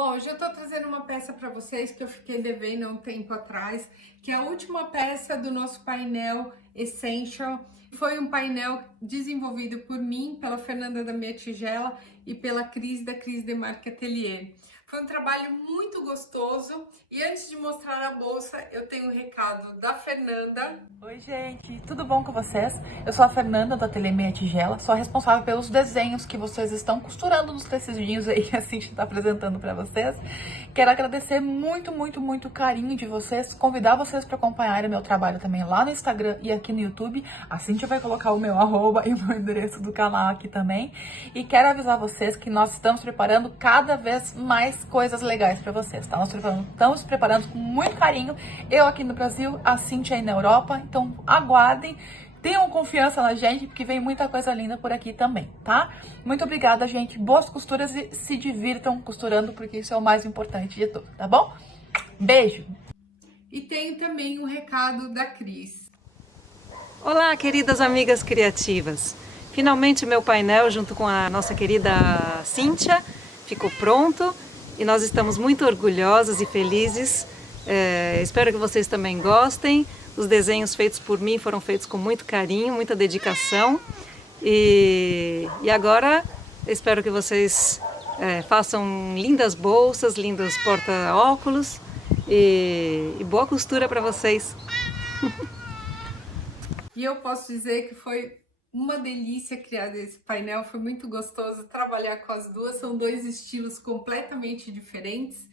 Bom, hoje eu tô trazendo uma peça para vocês que eu fiquei devendo há um tempo atrás, que é a última peça do nosso painel Essential. Foi um painel desenvolvido por mim, pela Fernanda da Minha Tigela e pela Cris da Cris Demarque Atelier. Foi um trabalho muito gostoso e antes de mostrar a bolsa, eu tenho um recado da Fernanda. Oi, gente, tudo bom com vocês? Eu sou a Fernanda do Ateliê Minha Tigela, sou a responsável pelos desenhos que vocês estão costurando nos tecidinhos aí que a Cintia está apresentando para vocês. Quero agradecer muito o carinho de vocês, convidar vocês para acompanharem meu trabalho também lá no Instagram e aqui no YouTube. A Cintia vai colocar o meu @, e o meu endereço do canal aqui também. E quero avisar vocês que nós estamos preparando cada vez mais coisas legais para vocês, tá? Nós estamos preparando com muito carinho, eu aqui no Brasil, a Cintia aí na Europa. Então aguardem, tenham confiança na gente, porque vem muita coisa linda por aqui também, tá? Muito obrigada, gente. Boas costuras e se divirtam costurando, porque isso é o mais importante de tudo, tá bom? Beijo! E tenho também um recado da Cris. Olá, queridas amigas criativas! Finalmente meu painel, junto com a nossa querida Cíntia, ficou pronto e nós estamos muito orgulhosas e felizes. Espero que vocês também gostem. Os desenhos feitos por mim foram feitos com muito carinho, muita dedicação. E agora espero que vocês façam lindas bolsas, lindas porta-óculos e boa costura para vocês. E eu posso dizer que foi uma delícia criar esse painel, foi muito gostoso trabalhar com as duas, são dois estilos completamente diferentes.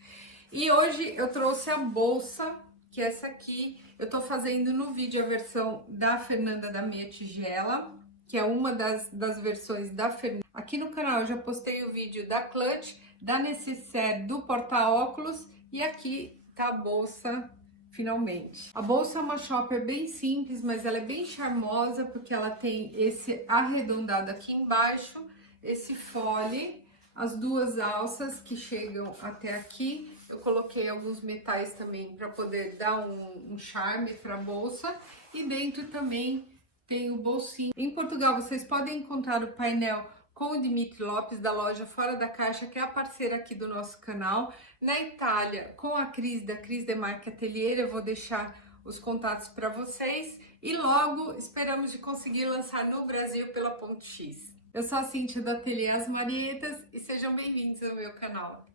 E hoje eu trouxe a bolsa, que é essa aqui. Eu tô fazendo no vídeo a versão da Fernanda da Minha Tigela, que é uma das versões da Fernanda. Aqui no canal eu já postei o vídeo da Clutch, da Necessaire, do porta-óculos, e aqui tá a bolsa finalmente. A bolsa é uma shopper bem simples, mas ela é bem charmosa, porque ela tem esse arredondado aqui embaixo, esse fole, as duas alças que chegam até aqui. Eu coloquei alguns metais também para poder dar um charme para a bolsa. E dentro também tem o bolsinho. Em Portugal vocês podem encontrar o painel com o Dimitri Lopes, da loja Fora da Caixa, que é a parceira aqui do nosso canal. Na Itália, com a Cris, da Cris Demarque Atelier, eu vou deixar os contatos para vocês. E logo esperamos de conseguir lançar no Brasil pela Ponte X. Eu sou a Cíntia do Ateliê As Marietas e sejam bem-vindos ao meu canal.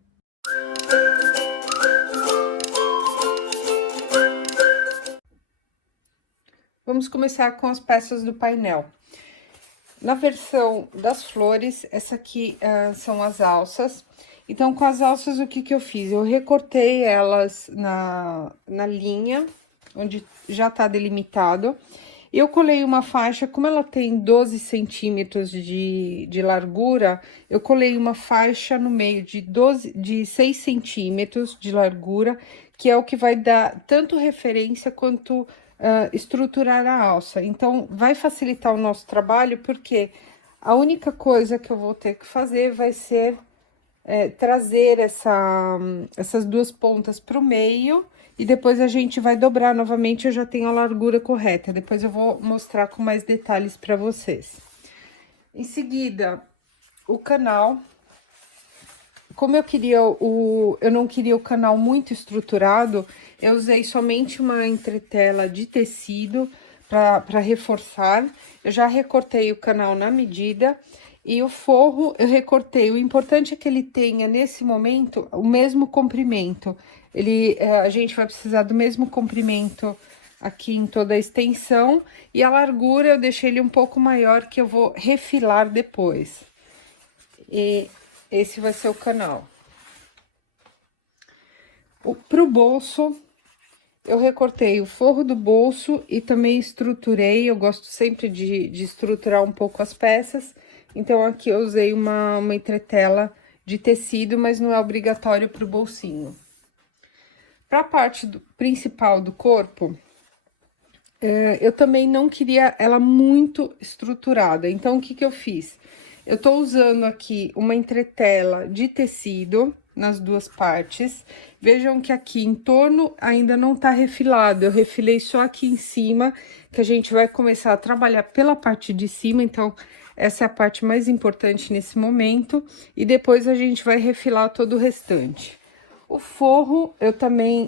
Vamos começar com as peças do painel. Na versão das flores, essa aqui são as alças. Então, com as alças, o que eu fiz? Eu recortei elas na linha, onde já tá delimitado. Eu colei uma faixa, como ela tem 12 centímetros de largura, eu colei uma faixa no meio de 6 centímetros de largura, que é o que vai dar tanto referência quanto estruturar a alça. Então, vai facilitar o nosso trabalho, porque a única coisa que eu vou ter que fazer vai ser trazer essas duas pontas para o meio, e depois a gente vai dobrar novamente. Eu já tenho a largura correta, depois eu vou mostrar com mais detalhes para vocês. Em seguida, o canal. Como eu não queria o canal muito estruturado, eu usei somente uma entretela de tecido para reforçar. Eu já recortei o canal na medida e o forro eu recortei. O importante é que ele tenha, nesse momento, o mesmo comprimento. A gente vai precisar do mesmo comprimento aqui em toda a extensão, e a largura eu deixei ele um pouco maior, que eu vou refilar depois. E esse vai ser o canal. Pro bolso, eu recortei o forro do bolso e também estruturei. Eu gosto sempre de estruturar um pouco as peças. Então, aqui eu usei uma entretela de tecido, mas não é obrigatório pro bolsinho. Pra parte principal do corpo, eu também não queria ela muito estruturada. Então, o que eu fiz? Eu tô usando aqui uma entretela de tecido nas duas partes. Vejam que aqui em torno ainda não tá refilado. Eu refilei só aqui em cima, que a gente vai começar a trabalhar pela parte de cima. Então, essa é a parte mais importante nesse momento. E depois a gente vai refilar todo o restante. O forro,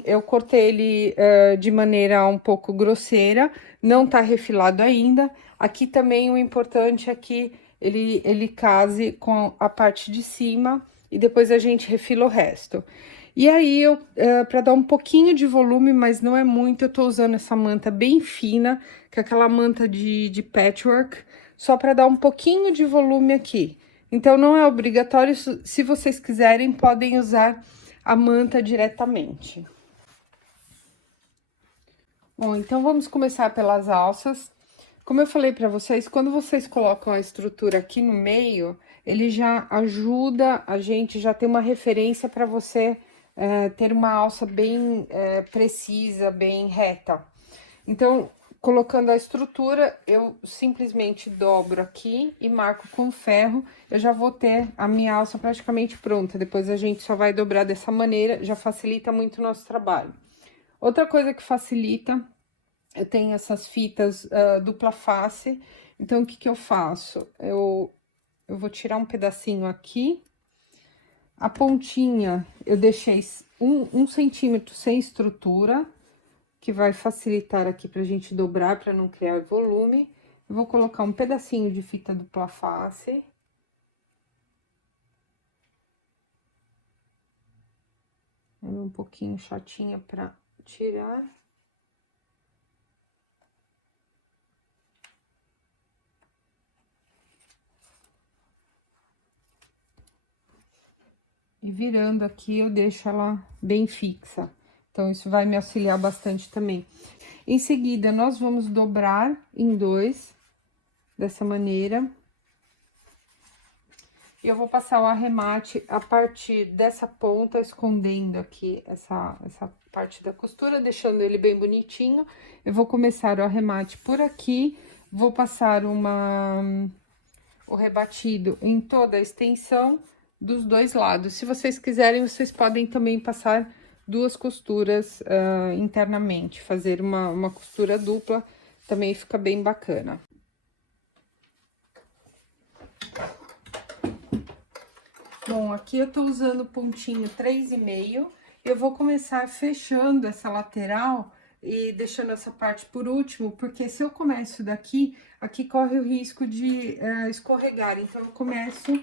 eu cortei ele de maneira um pouco grosseira, não tá refilado ainda. Aqui também o importante é que ele case com a parte de cima e depois a gente refila o resto. E aí, para dar um pouquinho de volume, mas não é muito, eu tô usando essa manta bem fina, que é aquela manta de patchwork, só para dar um pouquinho de volume aqui. Então, não é obrigatório, se vocês quiserem, podem usar a manta diretamente. Bom, então vamos começar pelas alças. Como eu falei para vocês, quando vocês colocam a estrutura aqui no meio, ele já ajuda a gente, já tem uma referência para você ter uma alça bem precisa, bem reta. Então, colocando a estrutura, eu simplesmente dobro aqui e marco com ferro, eu já vou ter a minha alça praticamente pronta. Depois a gente só vai dobrar dessa maneira, já facilita muito o nosso trabalho. Outra coisa que facilita, eu tenho essas fitas dupla face, então o que que eu faço? Eu vou tirar um pedacinho aqui, a pontinha eu deixei um centímetro sem estrutura, que vai facilitar aqui pra gente dobrar, pra não criar volume. Eu vou colocar um pedacinho de fita dupla face. É um pouquinho chatinha pra tirar. E virando aqui, eu deixo ela bem fixa. Então, isso vai me auxiliar bastante também. Em seguida, nós vamos dobrar em 2, dessa maneira. E eu vou passar o arremate a partir dessa ponta, escondendo aqui essa parte da costura, deixando ele bem bonitinho. Eu vou começar o arremate por aqui, vou passar o rebatido em toda a extensão dos dois lados. Se vocês quiserem, vocês podem também passar 2 costuras internamente, fazer uma costura dupla, também fica bem bacana. Bom, aqui eu tô usando pontinho 3,5, eu vou começar fechando essa lateral e deixando essa parte por último, porque se eu começo daqui, aqui corre o risco de escorregar, então eu começo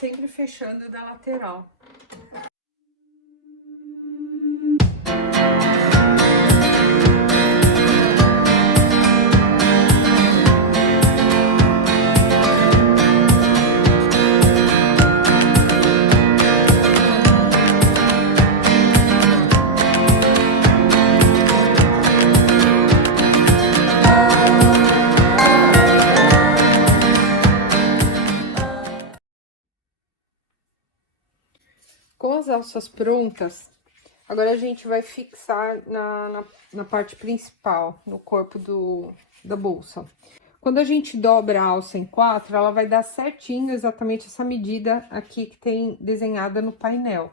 sempre fechando da lateral. Com as alças prontas, agora a gente vai fixar na parte principal, no corpo da bolsa. Quando a gente dobra a alça em 4, ela vai dar certinho exatamente essa medida aqui que tem desenhada no painel.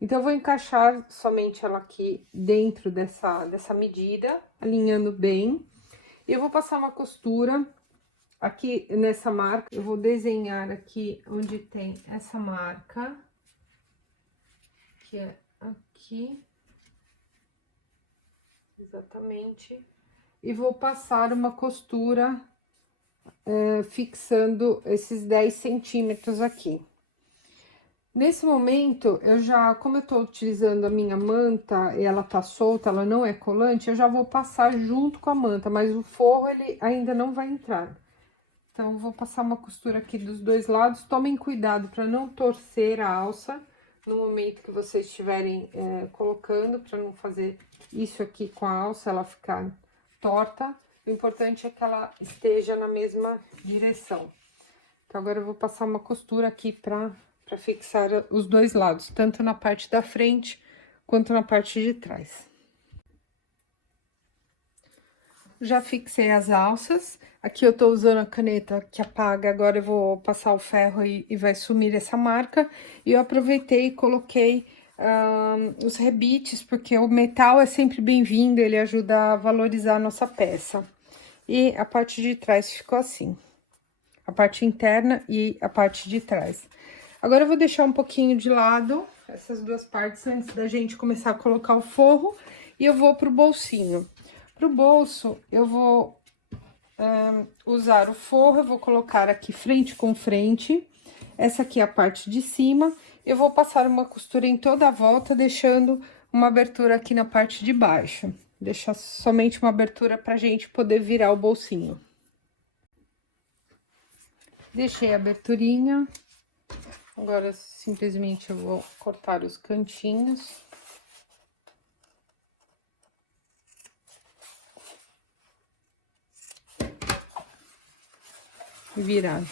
Então, eu vou encaixar somente ela aqui dentro dessa medida, alinhando bem. E eu vou passar uma costura aqui nessa marca, eu vou desenhar aqui onde tem essa marca, que é aqui, exatamente, e vou passar uma costura fixando esses 10 centímetros aqui. Nesse momento, como eu tô utilizando a minha manta e ela tá solta, ela não é colante, eu já vou passar junto com a manta, mas o forro, ele ainda não vai entrar. Então, eu vou passar uma costura aqui dos dois lados, tomem cuidado para não torcer a alça no momento que vocês estiverem colocando, para não fazer isso aqui com a alça, ela ficar torta. O importante é que ela esteja na mesma direção. Então, agora eu vou passar uma costura aqui para fixar os dois lados, tanto na parte da frente quanto na parte de trás. Já fixei as alças, aqui eu tô usando a caneta que apaga, agora eu vou passar o ferro e vai sumir essa marca. E eu aproveitei e coloquei os rebites, porque o metal é sempre bem-vindo, ele ajuda a valorizar a nossa peça. E a parte de trás ficou assim, a parte interna e a parte de trás. Agora eu vou deixar um pouquinho de lado essas duas partes antes da gente começar a colocar o forro. E eu vou pro bolsinho. Pro bolso, eu vou usar o forro, eu vou colocar aqui frente com frente. Essa aqui é a parte de cima. Eu vou passar uma costura em toda a volta, deixando uma abertura aqui na parte de baixo. Deixar somente uma abertura pra gente poder virar o bolsinho. Deixei a aberturinha. Agora, simplesmente, eu vou cortar os cantinhos. E virar.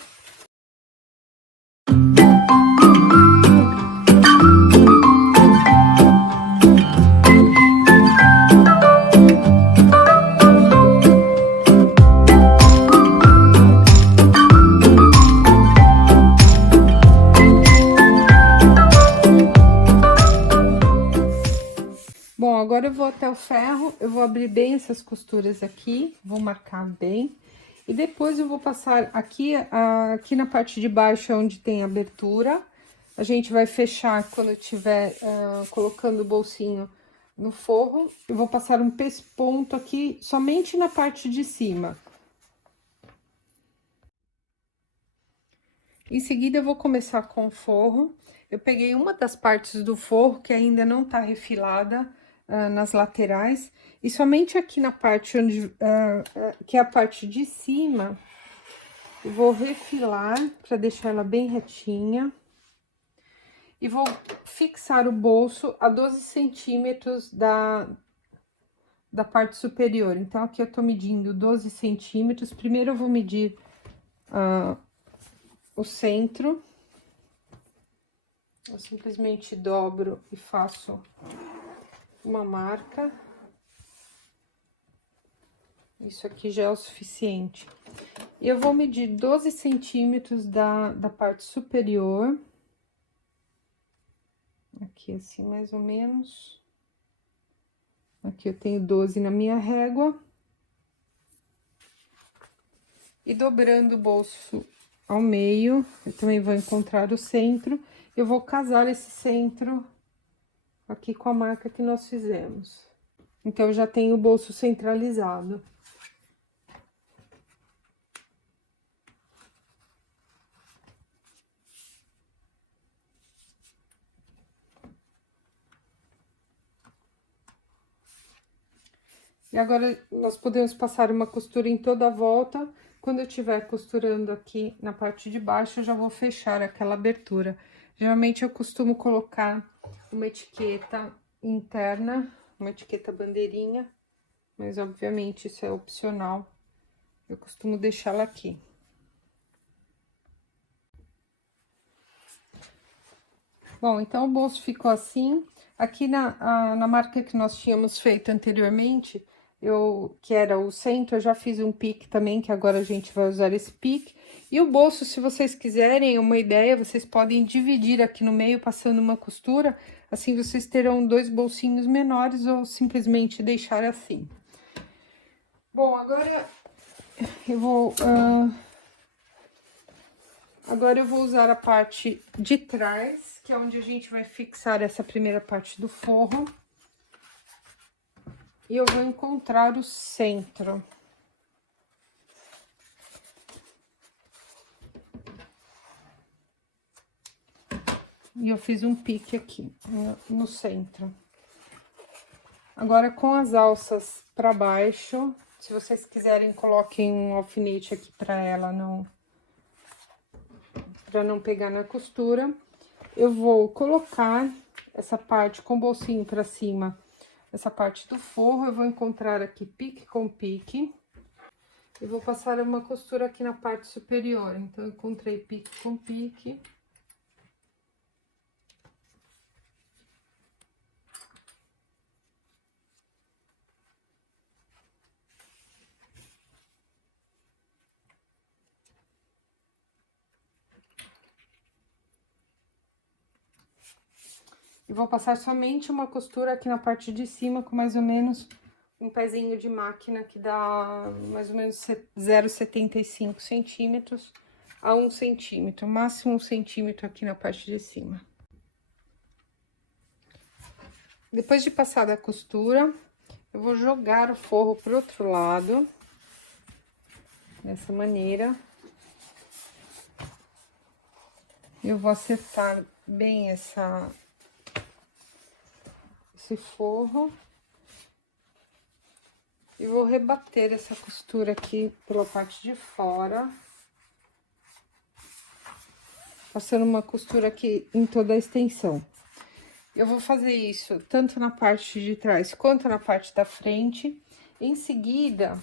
Bom, agora eu vou até o ferro, eu vou abrir bem essas costuras aqui, vou marcar bem. E depois eu vou passar aqui, aqui na parte de baixo, onde tem abertura. A gente vai fechar quando eu tiver colocando o bolsinho no forro. Eu vou passar um pesponto aqui, somente na parte de cima. Em seguida, eu vou começar com o forro. Eu peguei uma das partes do forro que ainda não tá refilada nas laterais. E somente aqui na parte onde, que é a parte de cima, eu vou refilar para deixar ela bem retinha. E vou fixar o bolso a 12 centímetros da parte superior. Então, aqui eu tô medindo 12 centímetros. Primeiro, eu vou medir o centro. Eu simplesmente dobro e faço uma marca. Isso aqui já é o suficiente. E eu vou medir 12 centímetros da parte superior. Aqui assim, mais ou menos. Aqui eu tenho 12 na minha régua. E dobrando o bolso ao meio, eu também vou encontrar o centro. Eu vou casar esse centro aqui com a marca que nós fizemos. Então, eu já tenho o bolso centralizado. E agora, nós podemos passar uma costura em toda a volta. Quando eu estiver costurando aqui na parte de baixo, eu já vou fechar aquela abertura. Geralmente, eu costumo colocar uma etiqueta interna, uma etiqueta bandeirinha, mas, obviamente, isso é opcional. Eu costumo deixá-la aqui. Bom, então, o bolso ficou assim. Aqui na marca que nós tínhamos feito anteriormente, que era o centro, eu já fiz um pique também, que agora a gente vai usar esse pique. E o bolso, se vocês quiserem uma ideia, vocês podem dividir aqui no meio, passando uma costura. Assim, vocês terão dois bolsinhos menores ou simplesmente deixar assim. Bom, agora eu vou... Agora, eu vou usar a parte de trás, que é onde a gente vai fixar essa primeira parte do forro. E eu vou encontrar o centro. E eu fiz um pique aqui, no centro. Agora, com as alças para baixo, se vocês quiserem, coloquem um alfinete aqui para ela para não pegar na costura. Eu vou colocar essa parte com o bolsinho para cima, essa parte do forro. Eu vou encontrar aqui pique com pique. E vou passar uma costura aqui na parte superior. Então, eu encontrei pique com pique. E vou passar somente uma costura aqui na parte de cima, com mais ou menos um pezinho de máquina, que dá mais ou menos 0,75 centímetros a 1 centímetro. Máximo 1 centímetro aqui na parte de cima. Depois de passar a costura, eu vou jogar o forro pro outro lado, dessa maneira. Eu vou acertar bem esse forro. E vou rebater essa costura aqui pela parte de fora. Passando uma costura aqui em toda a extensão. Eu vou fazer isso tanto na parte de trás quanto na parte da frente. Em seguida,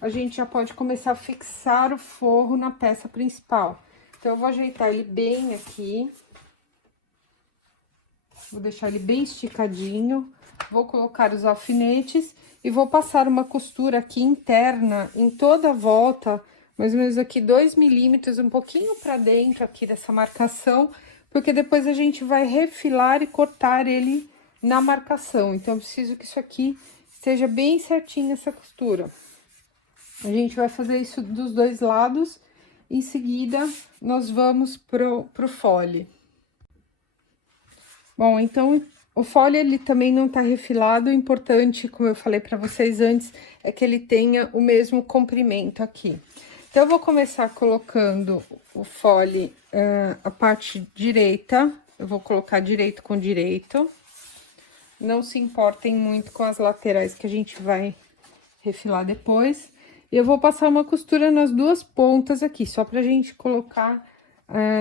a gente já pode começar a fixar o forro na peça principal. Então, eu vou ajeitar ele bem aqui. Vou deixar ele bem esticadinho. Vou colocar os alfinetes e vou passar uma costura aqui interna em toda a volta, mais ou menos aqui 2 milímetros, um pouquinho para dentro aqui dessa marcação, porque depois a gente vai refilar e cortar ele na marcação. Então, eu preciso que isso aqui esteja bem certinho, essa costura. A gente vai fazer isso dos dois lados. Em seguida, nós vamos pro fole. Bom, então, o fole, ele também não tá refilado. O importante, como eu falei pra vocês antes, é que ele tenha o mesmo comprimento aqui. Então, eu vou começar colocando o fole, a parte direita. Eu vou colocar direito com direito. Não se importem muito com as laterais, que a gente vai refilar depois. E eu vou passar uma costura nas duas pontas aqui, só pra gente colocar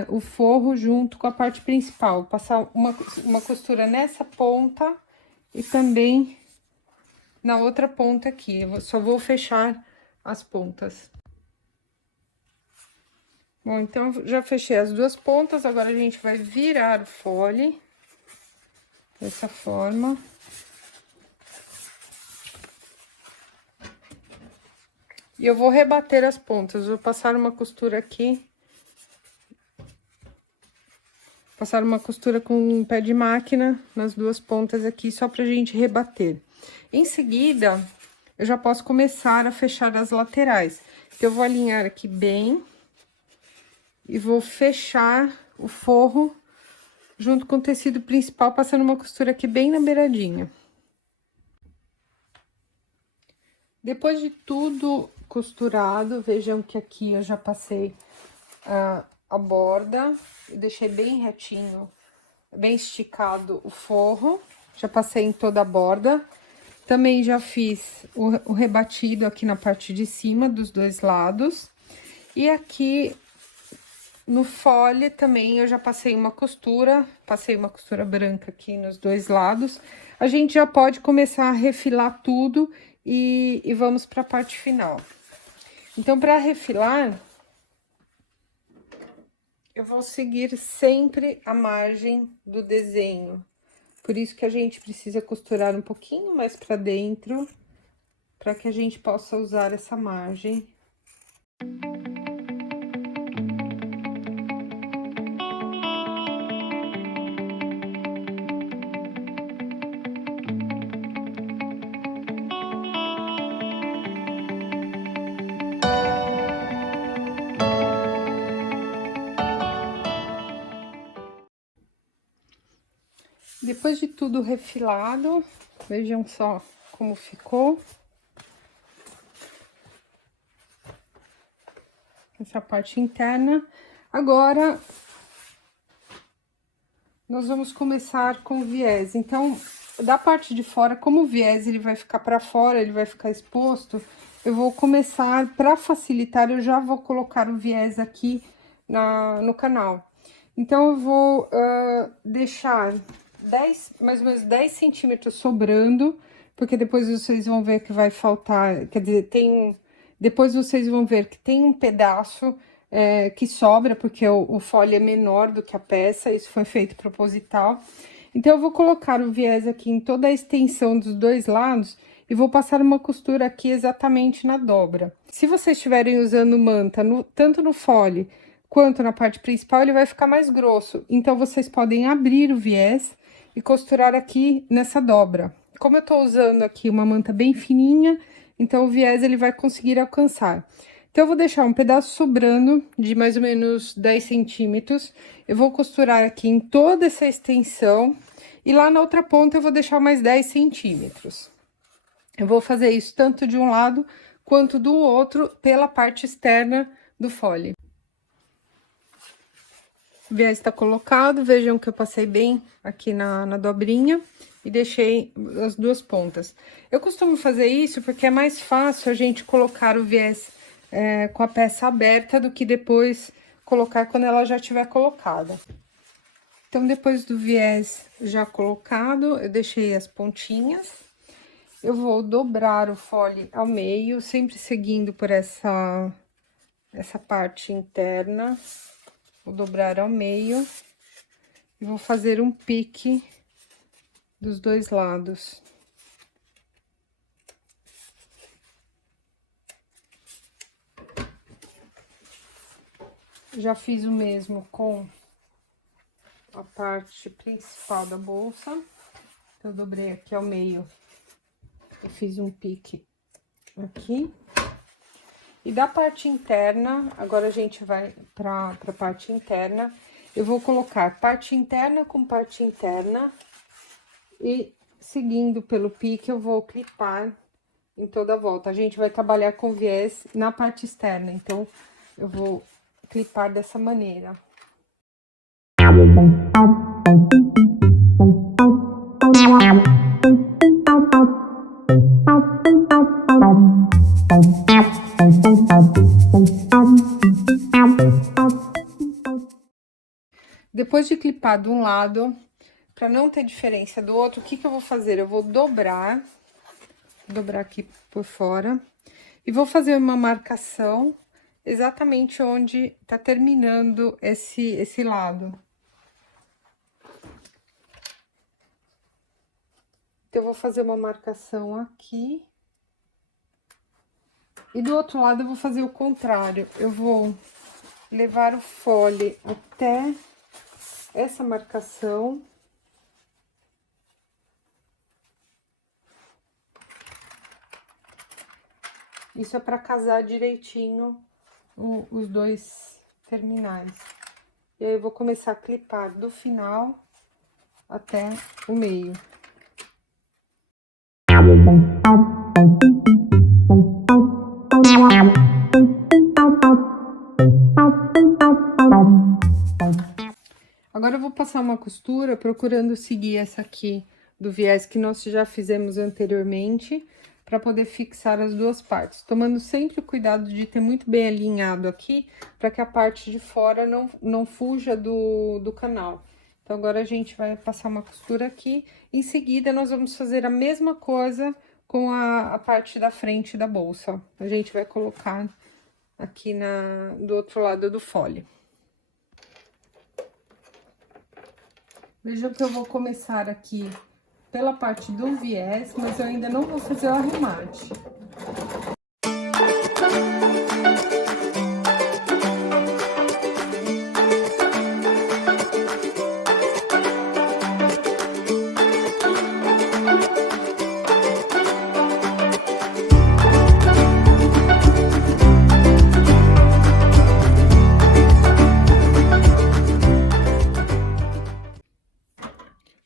o forro junto com a parte principal. Vou passar uma costura nessa ponta e também na outra ponta aqui. Eu só vou fechar as pontas. Bom, então, já fechei as duas pontas, agora a gente vai virar o fole dessa forma. E eu vou rebater as pontas, vou passar uma costura aqui. Passar uma costura com um pé de máquina nas duas pontas aqui, só pra gente rebater. Em seguida, eu já posso começar a fechar as laterais. Então, eu vou alinhar aqui bem e vou fechar o forro junto com o tecido principal, passando uma costura aqui bem na beiradinha. Depois de tudo costurado, vejam que aqui eu já passei a borda, eu deixei bem retinho, bem esticado o forro, já passei em toda a borda. Também já fiz o rebatido aqui na parte de cima dos dois lados. E aqui no fole também eu já passei uma costura branca aqui nos dois lados. A gente já pode começar a refilar tudo e vamos para a parte final. Então, para refilar, eu vou seguir sempre a margem do desenho. Por isso que a gente precisa costurar um pouquinho mais para dentro, para que a gente possa usar essa margem. Depois de tudo refilado, vejam só como ficou. Essa parte interna. Agora, nós vamos começar com o viés. Então, da parte de fora, como o viés ele vai ficar para fora, ele vai ficar exposto, eu vou começar, para facilitar, eu já vou colocar o viés aqui no canal. Então, eu vou deixar mais ou menos 10 centímetros sobrando, porque depois vocês vão ver que vai faltar, quer dizer, depois vocês vão ver que tem um pedaço que sobra, porque o fole é menor do que a peça, isso foi feito proposital. Então, eu vou colocar o viés aqui em toda a extensão dos dois lados e vou passar uma costura aqui exatamente na dobra. Se vocês estiverem usando manta, tanto no fole quanto na parte principal, ele vai ficar mais grosso. Então, vocês podem abrir o viés e costurar aqui nessa dobra. Como eu tô usando aqui uma manta bem fininha, então o viés ele vai conseguir alcançar. Então, eu vou deixar um pedaço sobrando de mais ou menos 10 centímetros. Eu vou costurar aqui em toda essa extensão E lá na outra ponta eu vou deixar mais 10 centímetros. Eu vou fazer isso tanto de um lado quanto do outro pela parte externa do fole. O viés está colocado, vejam que eu passei bem aqui na dobrinha e deixei as duas pontas. Eu costumo fazer isso porque é mais fácil a gente colocar o viés com a peça aberta do que depois colocar quando ela já estiver colocada. Então, depois do viés já colocado, eu deixei as pontinhas. Eu vou dobrar o fole ao meio, sempre seguindo por essa parte interna. Vou dobrar ao meio e vou fazer um pique dos dois lados. Já fiz o mesmo com a parte principal da bolsa. Eu dobrei aqui ao meio, eu fiz um pique aqui. E da parte interna, agora a gente vai pra parte interna. Eu vou colocar parte interna com parte interna. E seguindo pelo pique, eu vou clipar em toda a volta. A gente vai trabalhar com viés na parte externa, então eu vou clipar dessa maneira. Depois de clipar de um lado, para não ter diferença do outro, o que eu vou fazer? Eu vou dobrar aqui por fora e vou fazer uma marcação exatamente onde tá terminando esse lado. Então, eu vou fazer uma marcação aqui. E do outro lado, eu vou fazer o contrário. Eu vou levar o fole até essa marcação. Isso é para casar direitinho os dois terminais. E aí, eu vou começar a clipar do final até o meio. Agora, eu vou passar uma costura procurando seguir essa aqui do viés que nós já fizemos anteriormente, para poder fixar as duas partes, tomando sempre o cuidado de ter muito bem alinhado aqui, para que a parte de fora não fuja do canal. Então, agora a gente vai passar uma costura aqui, em seguida nós vamos fazer a mesma coisa com a parte da frente da bolsa. A gente vai colocar aqui do outro lado do fole. Vejam que eu vou começar aqui pela parte do viés, mas eu ainda não vou fazer o arremate.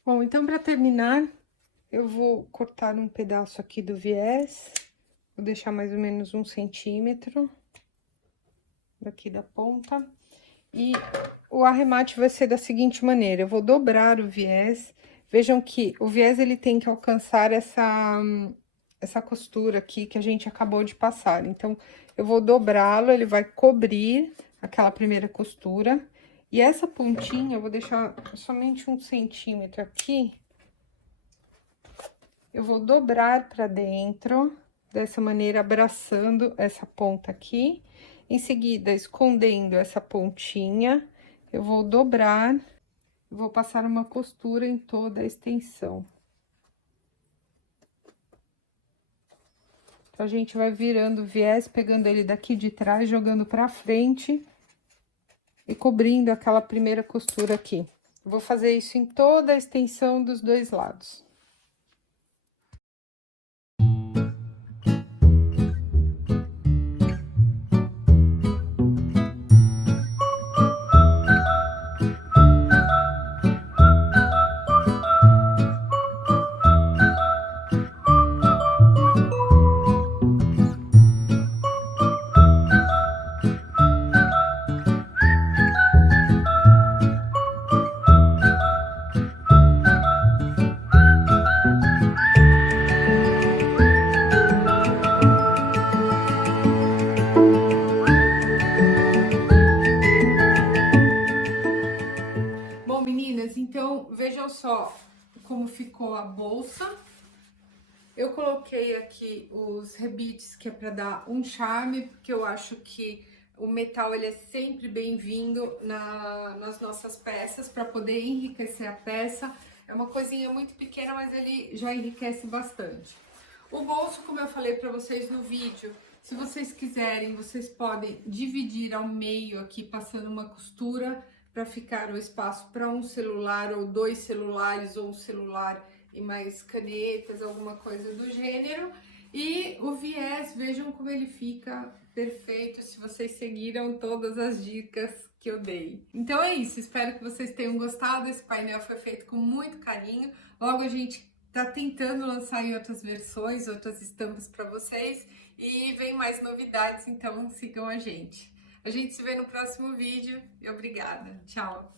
Bom, então, para terminar, eu vou cortar um pedaço aqui do viés, vou deixar mais ou menos 1 centímetro daqui da ponta. E o arremate vai ser da seguinte maneira: eu vou dobrar o viés. Vejam que o viés, ele tem que alcançar essa costura aqui que a gente acabou de passar. Então, eu vou dobrá-lo, ele vai cobrir aquela primeira costura. E essa pontinha, eu vou deixar somente 1 centímetro aqui. Eu vou dobrar para dentro, dessa maneira, abraçando essa ponta aqui. Em seguida, escondendo essa pontinha, eu vou dobrar, vou passar uma costura em toda a extensão. Então, a gente vai virando o viés, pegando ele daqui de trás, jogando para frente e cobrindo aquela primeira costura aqui. Vou fazer isso em toda a extensão dos dois lados. como ficou a bolsa. Eu coloquei aqui os rebites, que é para dar um charme, porque eu acho que o metal ele é sempre bem-vindo nas nossas peças, para poder enriquecer a peça. É uma coisinha muito pequena, mas ele já enriquece bastante. O bolso, como eu falei para vocês no vídeo, se vocês quiserem, vocês podem dividir ao meio aqui, passando uma costura, para ficar o espaço para um celular ou 2 celulares, ou um celular e mais canetas, alguma coisa do gênero. E o viés, vejam como ele fica perfeito, se vocês seguiram todas as dicas que eu dei. Então é isso, espero que vocês tenham gostado. Esse painel foi feito com muito carinho. Logo a gente tá tentando lançar em outras versões, outras estampas para vocês. E vem mais novidades, então sigam a gente. A gente se vê no próximo vídeo e obrigada. Tchau!